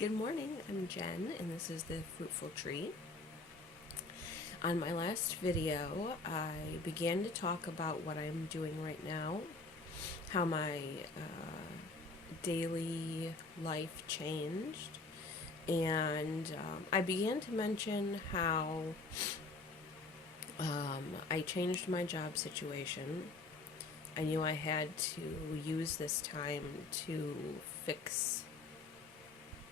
Good morning, I'm Jen, and this is The Fruitful Tree. On my last video, I began to talk about what I'm doing right now, how my daily life changed, and I began to mention how I changed my job situation. I knew I had to use this time to fix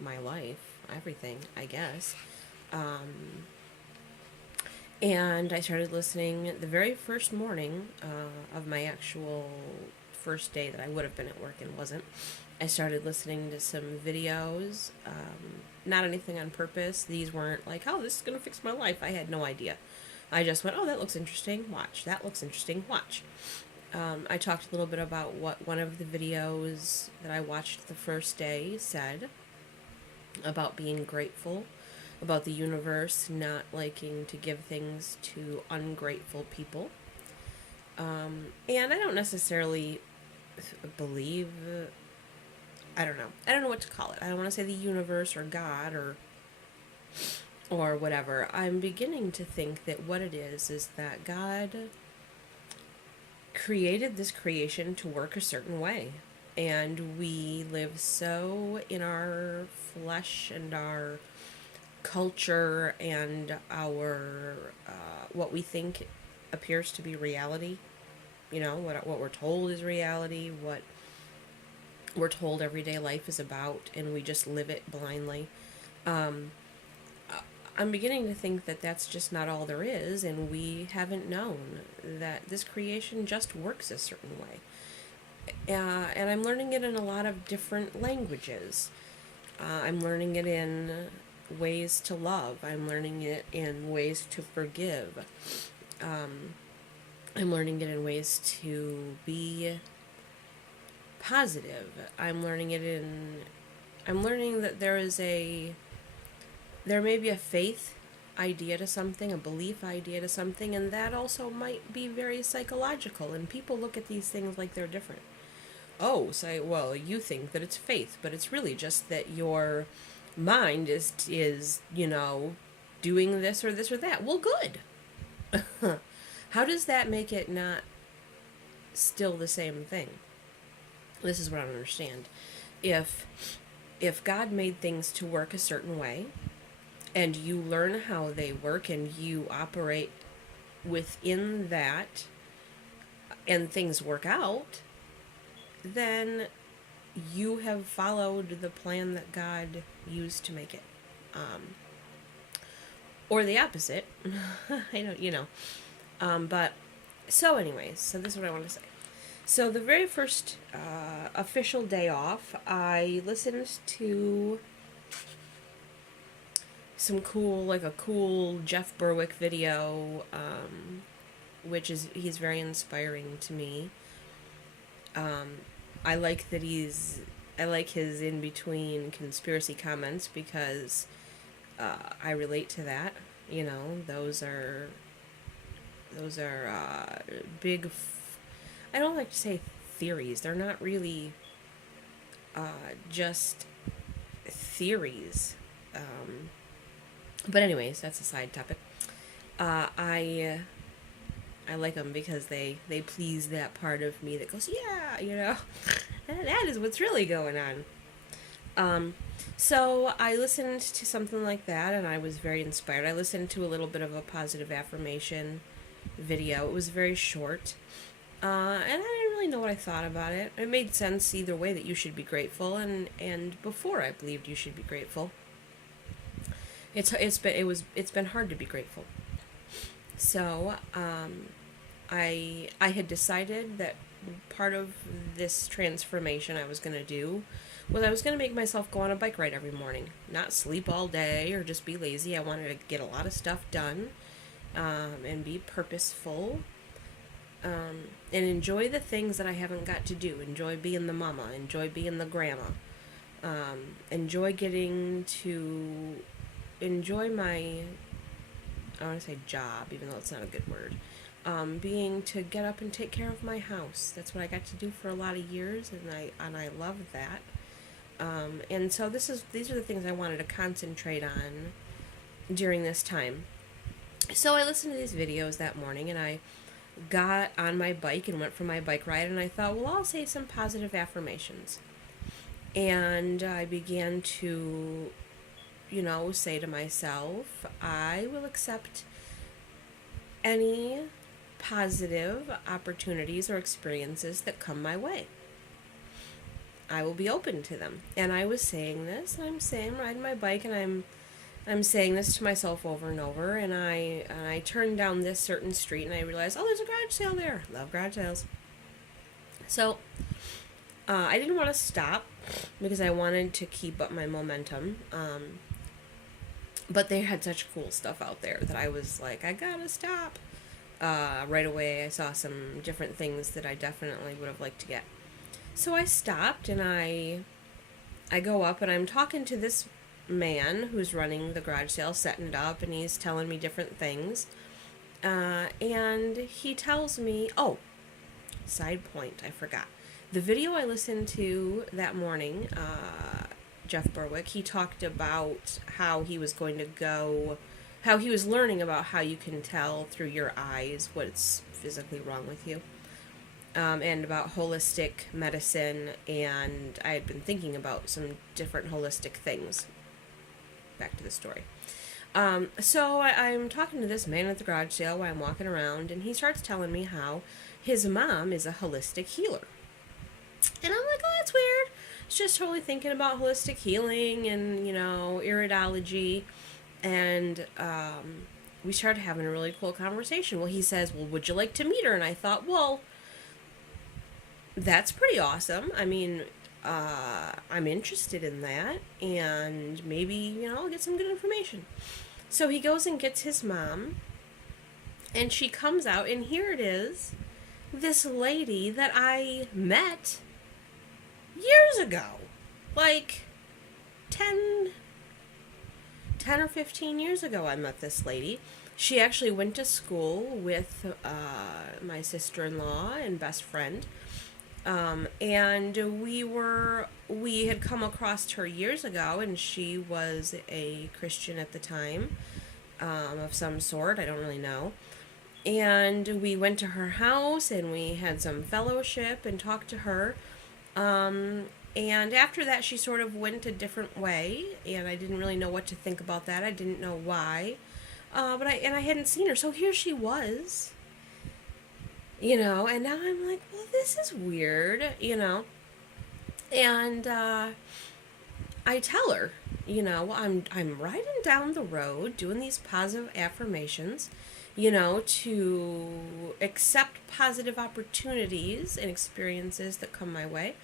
my life, everything, I guess. And I started listening the very first morning of my actual first day that I would have been at work and wasn't. I started listening to some videos, not anything on purpose. These weren't like, oh, this is going to fix my life. I had no idea. I just went, oh, that looks interesting, watch. That looks interesting, watch. I talked a little bit about what one of the videos that I watched the first day said about being grateful, about the universe not liking to give things to ungrateful people. And I don't necessarily believe, I don't know. I don't know what to call it. I don't want to say the universe or God or whatever. I'm beginning to think that what it is that God created this creation to work a certain way. And we live so in our flesh and our culture and our what we think appears to be reality. You know, what we're told is reality, what we're told everyday life is about, and we just live it blindly. I'm beginning to think that that's just not all there is, and we haven't known that this creation just works a certain way. And I'm learning it in a lot of different languages. I'm learning it in ways to love. I'm learning it in ways to forgive. I'm learning it in ways to be positive. I'm learning that there may be a faith idea to something, a belief idea to something, and that also might be very psychological, and people look at these things like they're different. Oh, say, well, you think that it's faith, but it's really just that your mind is doing this or this or that. Well, good. How does that make it not still the same thing? This is what I don't understand. If God made things to work a certain way, and you learn how they work and you operate within that, and things work out, then you have followed the plan that God used to make it. Or the opposite. I don't, but, so anyways, so this is what I want to say. So the very first official day off, I listened to some a cool Jeff Berwick video, he's very inspiring to me. I like his in between conspiracy comments because I relate to that. You know, those are big. I don't like to say theories. They're not really just theories. But anyways, that's a side topic. I like them because they please that part of me that goes, yeah, that is what's really going on. So I listened to something like that, and I was very inspired. I listened to a little bit of a positive affirmation video. It was very short, and I didn't really know what I thought about it. It made sense either way that you should be grateful, and before I believed you should be grateful. It's been hard to be grateful. So I had decided that part of this transformation I was going to do was I was going to make myself go on a bike ride every morning. Not sleep all day or just be lazy. I wanted to get a lot of stuff done and be purposeful and enjoy the things that I haven't got to do. Enjoy being the mama. Enjoy being the grandma. Enjoy getting to enjoy my, I want to say job, even though it's not a good word. Being to get up and take care of my house. That's what I got to do for a lot of years, and I love that. And so these are the things I wanted to concentrate on during this time. So I listened to these videos that morning, and I got on my bike and went for my bike ride, and I thought, well, I'll say some positive affirmations. And I began to, say to myself, I will accept any positive opportunities or experiences that come my way. I will be open to them. And I was saying this, and I'm riding my bike, and I'm saying this to myself over and over, and I turned down this certain street, and I realized, oh, there's a garage sale there. Love garage sales. So I didn't want to stop because I wanted to keep up my momentum. But they had such cool stuff out there that I was like, I gotta stop. Right away, I saw some different things that I definitely would have liked to get. So I stopped, and I go up, and I'm talking to this man who's running the garage sale, setting it up, and he's telling me different things. And he tells me, oh, side point, I forgot. The video I listened to that morning, Jeff Berwick, he talked about how he was learning about how you can tell through your eyes what's physically wrong with you. And about holistic medicine, and I had been thinking about some different holistic things. Back to the story. So I'm talking to this man at the garage sale while I'm walking around, and he starts telling me how his mom is a holistic healer. And I'm like, oh, that's weird. It's just totally thinking about holistic healing and, iridology. And we started having a really cool conversation. Well, he says, well, would you like to meet her? And I thought, well, that's pretty awesome. I mean, I'm interested in that, and maybe, I'll get some good information. So he goes and gets his mom, and she comes out, and here it is, this lady that I met years ago, like 10 or 15 years ago I met this lady. She actually went to school with my sister-in-law and best friend. And we had come across her years ago, and she was a Christian at the time, of some sort, I don't really know. And we went to her house, and we had some fellowship and talked to her. And after that, she sort of went a different way, and I didn't really know what to think about that. I didn't know why. But I hadn't seen her, so here she was. And now I'm like, well, this is weird, and I tell her, I'm riding down the road doing these positive affirmations, to accept positive opportunities and experiences that come my way.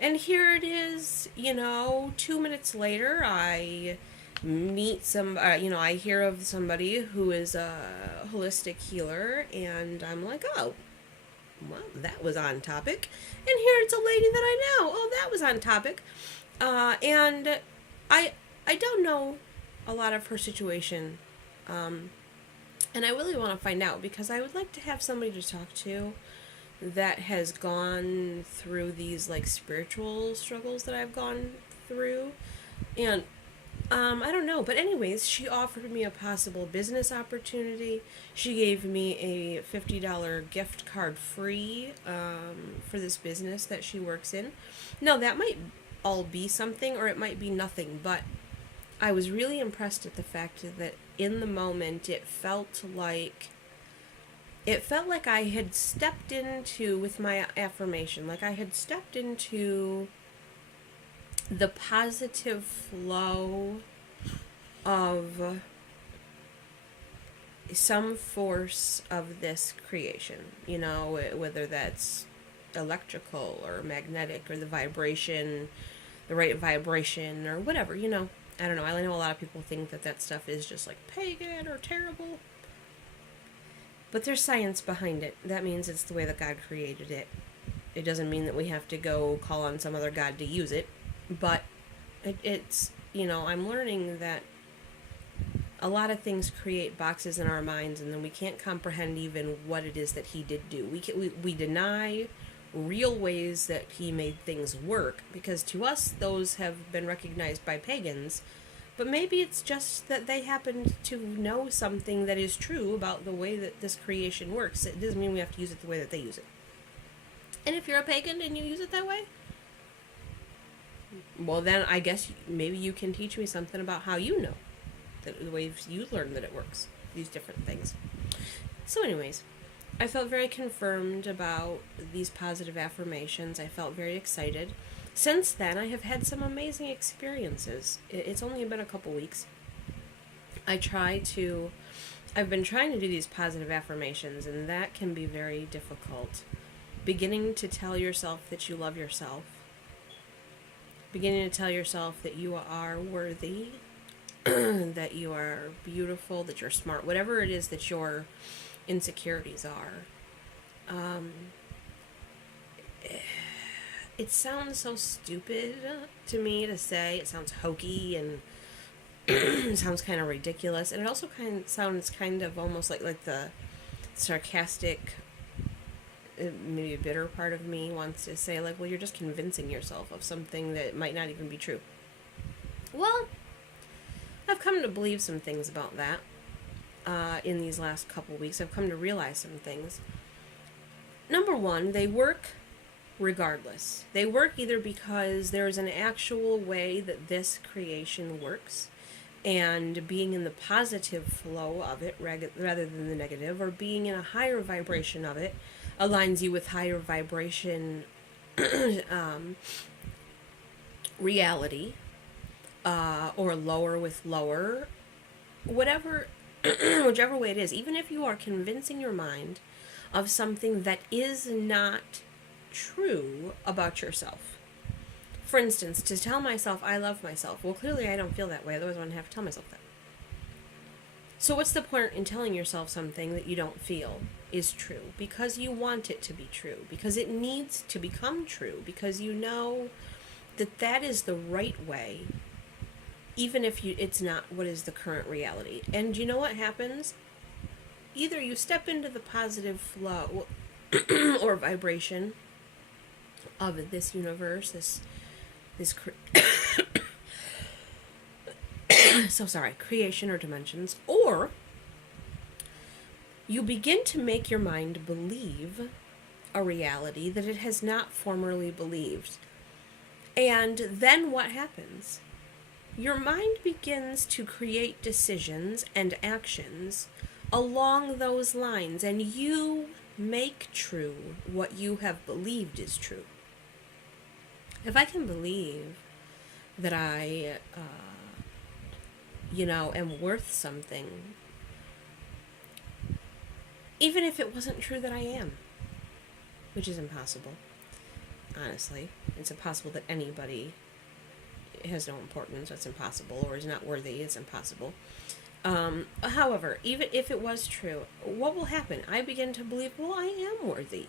And here it is, 2 minutes later, I meet I hear of somebody who is a holistic healer, and I'm like, oh, well, that was on topic. And here it's a lady that I know. Oh, that was on topic. And I don't know a lot of her situation. And I really want to find out, because I would like to have somebody to talk to that has gone through these spiritual struggles that I've gone through. And I don't know, but anyways, she offered me a possible business opportunity. She gave me a $50 gift card free for this business that she works in. Now, that might all be something, or it might be nothing, but I was really impressed at the fact that in the moment it felt like I had stepped into, with my affirmation, like I had stepped into the positive flow of some force of this creation, whether that's electrical or magnetic, or the right vibration, or whatever, I don't know. I know a lot of people think that stuff is just pagan or terrible. But there's science behind it. That means it's the way that God created it. It doesn't mean that we have to go call on some other God to use it. But it's, I'm learning that a lot of things create boxes in our minds, and then we can't comprehend even what it is that he did do. We deny real ways that he made things work, because to us those have been recognized by pagans, but maybe it's just that they happen to know something that is true about the way that this creation works. It doesn't mean we have to use it the way that they use it. And if you're a pagan and you use it that way, well, then I guess maybe you can teach me something about how you know, the ways you learn that it works, these different things. So anyways, I felt very confirmed about these positive affirmations. I felt very excited. Since then, I have had some amazing experiences. It's only been a couple weeks. I've been trying to do these positive affirmations, and that can be very difficult. Beginning to tell yourself that you love yourself. Beginning to tell yourself that you are worthy, that you are beautiful, that you're smart, whatever it is that your insecurities are. It sounds so stupid to me to say. It sounds hokey and it sounds kind of ridiculous, and it also sounds kind of almost like the sarcastic, maybe a bitter part of me wants to say, like, well, you're just convincing yourself of something that might not even be true. Well, I've come to believe some things about that in these last couple weeks. I've come to realize some things. Number one, they work regardless. They work either because there's an actual way that this creation works, and being in the positive flow of it rather than the negative, or being in a higher vibration of it aligns you with higher vibration reality, or lower with lower, whatever, whichever way it is. Even if you are convincing your mind of something that is not true about yourself. For instance, to tell myself I love myself. Well, clearly I don't feel that way, otherwise I wouldn't have to tell myself that. So what's the point in telling yourself something that you don't feel is true? Because you want it to be true. Because it needs to become true. Because you know that that is the right way, even if it's not what is the current reality. And you know what happens? Either you step into the positive flow or vibration of this universe, creation or dimensions, or you begin to make your mind believe a reality that it has not formerly believed. And then what happens? Your mind begins to create decisions and actions along those lines, and you make true what you have believed is true. If I can believe that I, am worth something, even if it wasn't true that I am, which is impossible, honestly. It's impossible that anybody has no importance. That's impossible. Or is not worthy. It's impossible. However, even if it was true, what will happen? I begin to believe, well, I am worthy.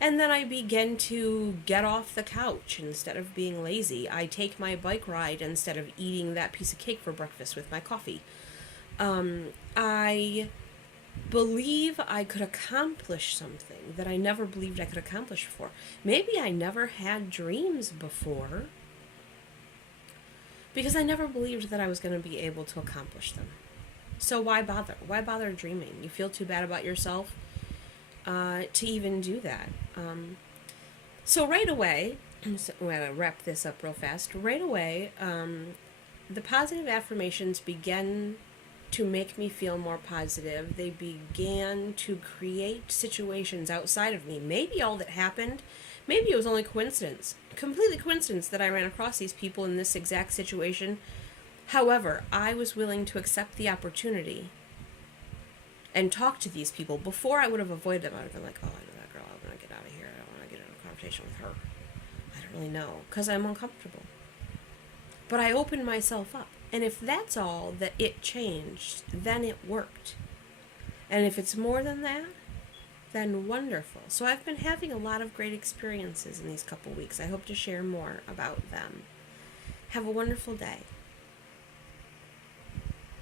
And then I begin to get off the couch instead of being lazy. I take my bike ride instead of eating that piece of cake for breakfast with my coffee. I believe I could accomplish something that I never believed I could accomplish before. Maybe I never had dreams before because I never believed that I was going to be able to accomplish them. So why bother? Why bother dreaming? You feel too bad about yourself to even do that. So right away, I'm going to wrap this up real fast. Right away, the positive affirmations began to make me feel more positive. They began to create situations outside of me. Maybe all that happened, maybe it was only coincidence. Completely coincidence that I ran across these people in this exact situation. However, I was willing to accept the opportunity and talk to these people. Before I would have avoided them. I would have been like, oh, I know that girl. I want to get out of here. I don't want to get in a conversation with her. I don't really know. Because I'm uncomfortable. But I opened myself up. And if that's all that it changed, then it worked. And if it's more than that, then wonderful. So I've been having a lot of great experiences in these couple weeks. I hope to share more about them. Have a wonderful day.